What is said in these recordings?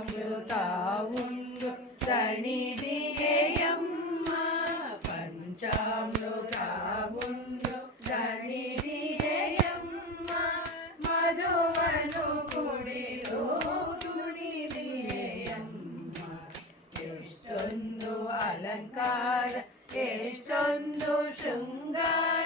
ಪಂಚಾಮೃತ ಉಂಡು ತಣಿದಿಗೆಯಮ್ಮ ಪಂಚಾಮೃತ ಉಂಡು ತಣಿದಿಗೆಯಮ್ಮ ಮಧುವನು ಕುಡಿದು ಕುಣಿದಿಗೆಯಮ್ಮ ಎಷ್ಟೊಂದು ಅಲಂಕಾರ ಎಷ್ಟೊಂದು ಶೃಂಗಾರ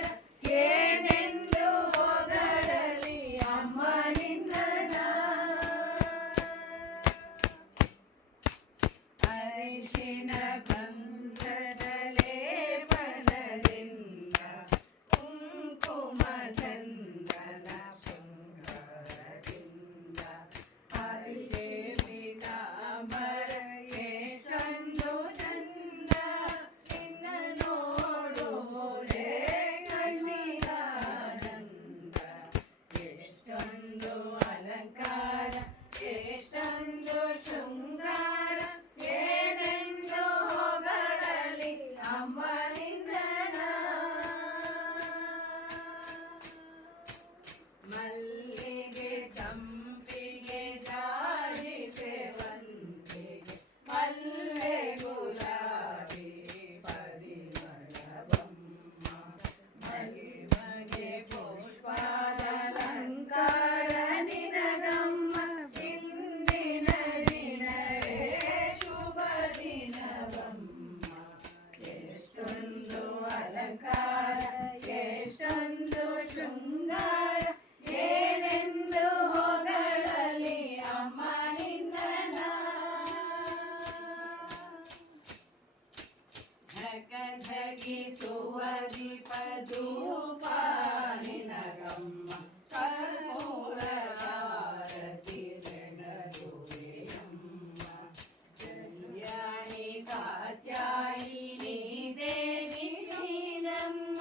కాత్యాయిని దేవి నీలమ్మ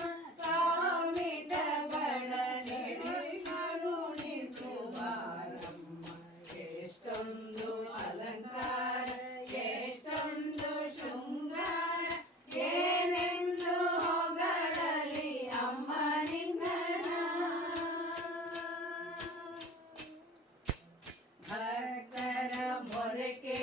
ಎಷ್ಟೊಂದು ಅಲಂಕಾರ ಎಷ್ಟೊಂದು ಶೃಂಗಾರ ಏನೆಂದು ಹೊಗಳಲಿ ಅಮ್ಮ ನಿಂಗನ ಭಕ್ತರ ಮೊರಕೆ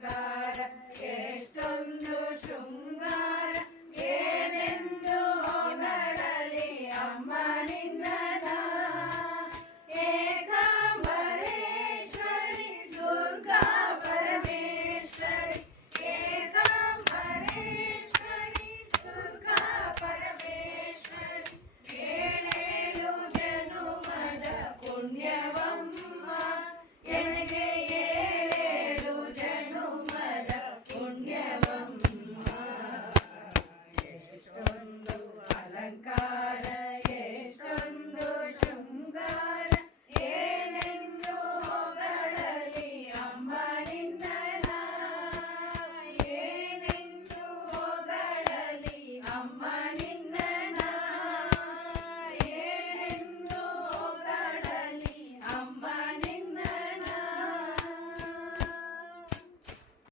cara, en.